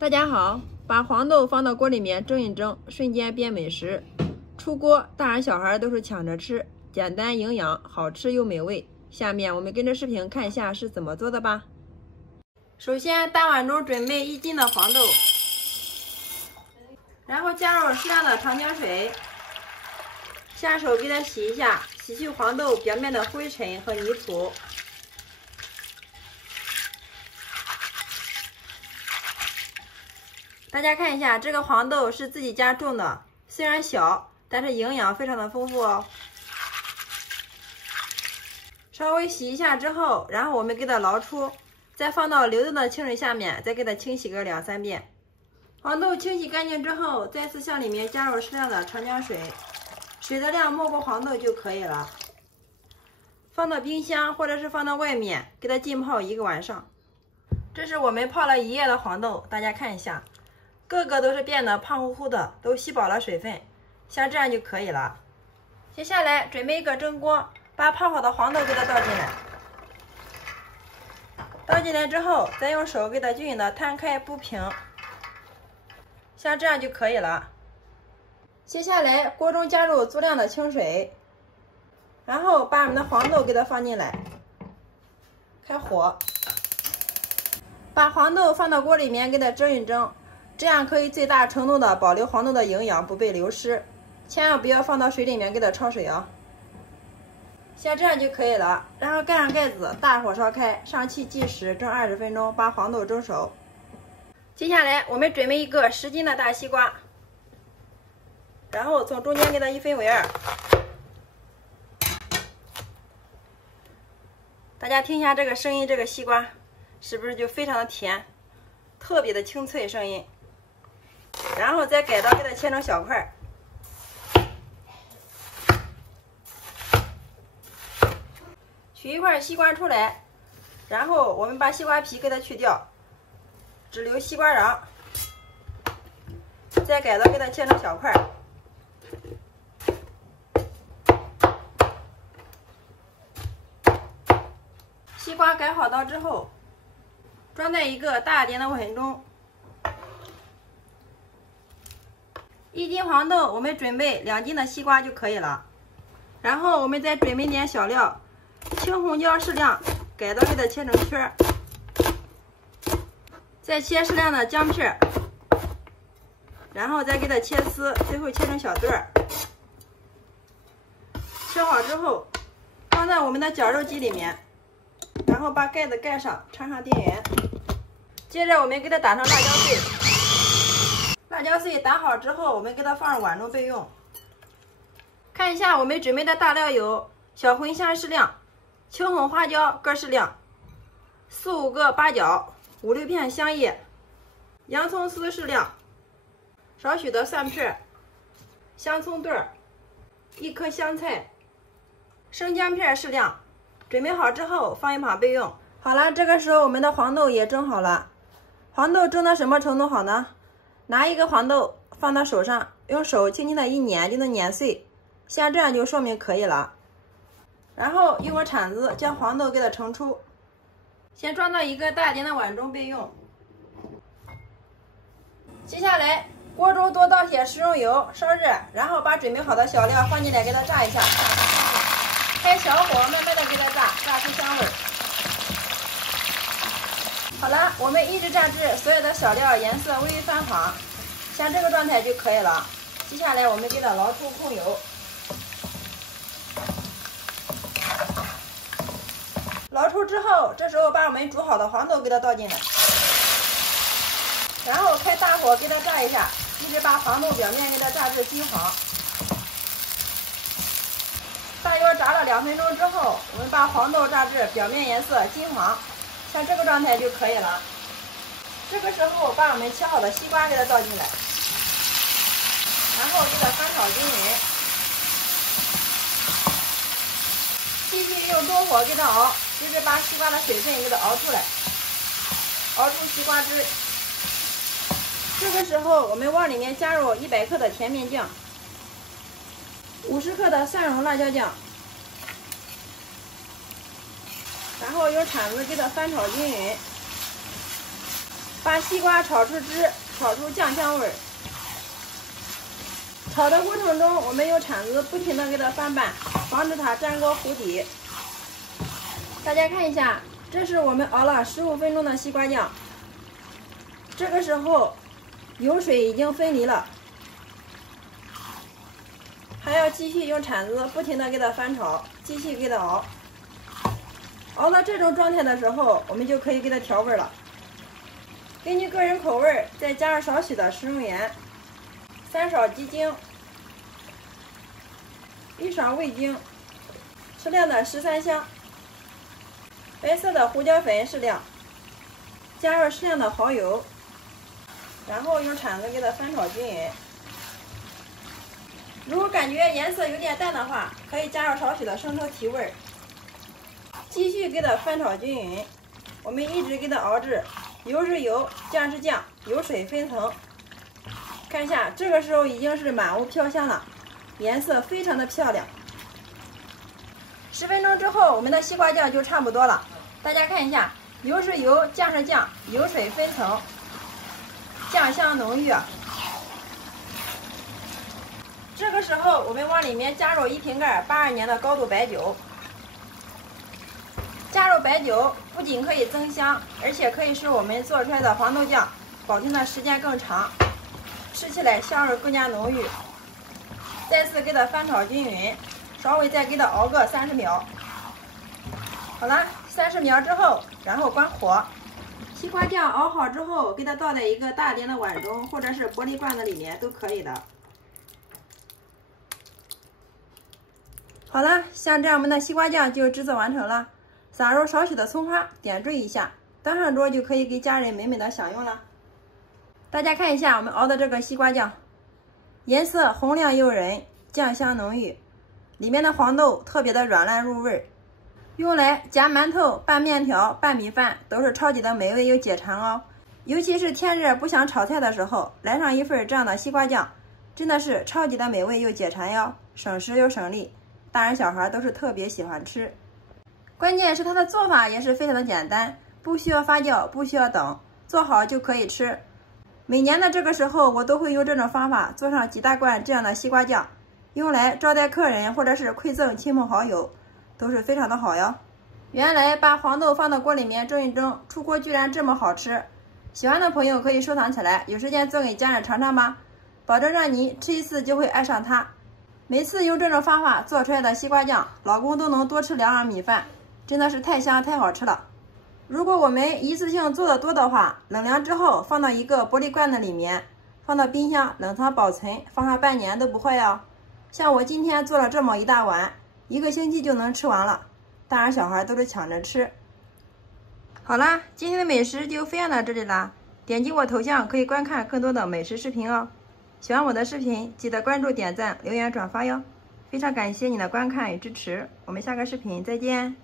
大家好，把黄豆放到锅里面蒸一蒸，瞬间变美食。出锅，大人小孩都是抢着吃，简单营养，好吃又美味。下面我们跟着视频看一下是怎么做的吧。首先，大碗中准备1斤的黄豆，然后加入适量的长江水，下手给它洗一下，洗去黄豆表面的灰尘和泥土。大家看一下，这个黄豆是自己家种的，虽然小，但是营养非常的丰富哦。稍微洗一下之后，然后我们给它捞出，再放到流动的清水下面，再给它清洗个2、3遍。黄豆清洗干净之后，再次向里面加入适量的长江水，水的量没过黄豆就可以了。放到冰箱或者是放到外面，给它浸泡1个晚上。这是我们泡了1夜的黄豆，大家看一下。个个都是变得胖乎乎的，都吸饱了水分，像这样就可以了。接下来准备一个蒸锅，把泡好的黄豆给它倒进来。倒进来之后，再用手给它均匀的摊开铺平，像这样就可以了。接下来锅中加入足量的清水，然后把我们的黄豆给它放进来，开火，把黄豆放到锅里面给它蒸一蒸。这样可以最大程度的保留黄豆的营养不被流失，千万不要放到水里面给它焯水啊。像这样就可以了，然后盖上盖子，大火烧开，上气计时，蒸20分钟，把黄豆蒸熟。接下来我们准备一个10斤的大西瓜，然后从中间给它一分为2。大家听一下这个声音，这个西瓜是不是就非常的甜，特别的清脆声音？然后再改刀给它切成小块，取一块西瓜出来，然后我们把西瓜皮给它去掉，只留西瓜瓤，再改刀给它切成小块。西瓜改好刀之后，装在一个大点的碗中。1斤黄豆，我们准备2斤的西瓜就可以了。然后我们再准备点小料，青红椒适量，改刀给它切成圈，再切适量的姜片，然后再给它切丝，最后切成小段儿。切好之后，放在我们的绞肉机里面，然后把盖子盖上，插上电源。接着我们给它打上辣椒碎。辣椒碎打好之后，我们给它放入碗中备用。看一下我们准备的大料有：小茴香适量，青红花椒各适量，4、5个八角，5、6片香叶，洋葱丝适量，少许的蒜片，香葱段，1颗香菜，生姜片适量。准备好之后放一旁备用。好了，这个时候我们的黄豆也蒸好了。黄豆蒸到什么程度好呢？拿一个黄豆放到手上，用手轻轻的一碾就能碾碎，像这样就说明可以了。然后用个铲子将黄豆给它盛出，先装到一个大点的碗中备用。接下来锅中多倒些食用油，烧热，然后把准备好的小料放进来给它炸一下，开小火慢慢的给它炸，炸出香味。好了，我们一直炸至所有的小料颜色微微泛黄，像这个状态就可以了。接下来我们给它捞出控油，捞出之后，这时候把我们煮好的黄豆给它倒进来，然后开大火给它炸一下，一直把黄豆表面给它炸至金黄。大约炸了2分钟之后，我们把黄豆炸至表面颜色金黄，像这个状态就可以了。这个时候把我们切好的西瓜给它倒进来，然后给它翻炒均匀，继续用中火给它熬，直至把西瓜的水分给它熬出来，熬出西瓜汁。这个时候我们往里面加入100克的甜面酱，50克的蒜蓉辣椒酱，然后用铲子给它翻炒均匀，把西瓜炒出汁，炒出酱香味儿。炒的过程中，我们用铲子不停地给它翻拌，防止它粘锅糊底。大家看一下，这是我们熬了15分钟的西瓜酱。这个时候，油水已经分离了，还要继续用铲子不停地给它翻炒，继续给它熬。熬到这种状态的时候，我们就可以给它调味了。根据个人口味，再加上少许的食用盐，3勺鸡精，1勺味精，适量的13香，白色的胡椒粉适量，加入适量的蚝油，然后用铲子给它翻炒均匀。如果感觉颜色有点淡的话，可以加入少许的生抽提味。继续给它翻炒均匀，我们一直给它熬至油是油，酱是酱，油水分层。看一下，这个时候已经是满屋飘香了，颜色非常的漂亮。10分钟之后，我们的西瓜酱就差不多了。大家看一下，油是油，酱是酱，油水分层，酱香浓郁。这个时候，我们往里面加入1瓶盖82年的高度白酒。加入白酒不仅可以增香，而且可以使我们做出来的黄豆酱保存的时间更长，吃起来香味更加浓郁。再次给它翻炒均匀，稍微再给它熬个30秒。好了，30秒之后，然后关火。西瓜酱熬好之后，给它倒在一个大点的碗中，或者是玻璃罐子里面都可以的。好了，像这样我们的西瓜酱就制作完成了。撒入少许的葱花，点缀一下，端上桌就可以给家人美美的享用了。大家看一下我们熬的这个西瓜酱，颜色红亮诱人，酱香浓郁，里面的黄豆特别的软烂入味，用来夹馒头、拌面条、拌米饭都是超级的美味又解馋哦。尤其是天热不想炒菜的时候，来上一份这样的西瓜酱，真的是超级的美味又解馋哟，省时又省力，大人小孩都是特别喜欢吃。关键是它的做法也是非常的简单，不需要发酵，不需要等，做好就可以吃。每年的这个时候，我都会用这种方法做上几大罐这样的西瓜酱，用来招待客人或者是馈赠亲朋好友，都是非常的好哟。原来把黄豆放到锅里面蒸一蒸，出锅居然这么好吃。喜欢的朋友可以收藏起来，有时间做给家人尝尝吧，保证让你吃一次就会爱上它。每次用这种方法做出来的西瓜酱，老公都能多吃2碗米饭。真的是太香太好吃了。如果我们一次性做的多的话，冷凉之后放到一个玻璃罐子里面，放到冰箱冷藏保存，放上半年都不坏哦。像我今天做了这么一大碗，1个星期就能吃完了，大人小孩都是抢着吃。好啦，今天的美食就分享到这里啦，点击我头像可以观看更多的美食视频哦。喜欢我的视频记得关注、点赞、留言、转发哟。非常感谢你的观看与支持，我们下个视频再见。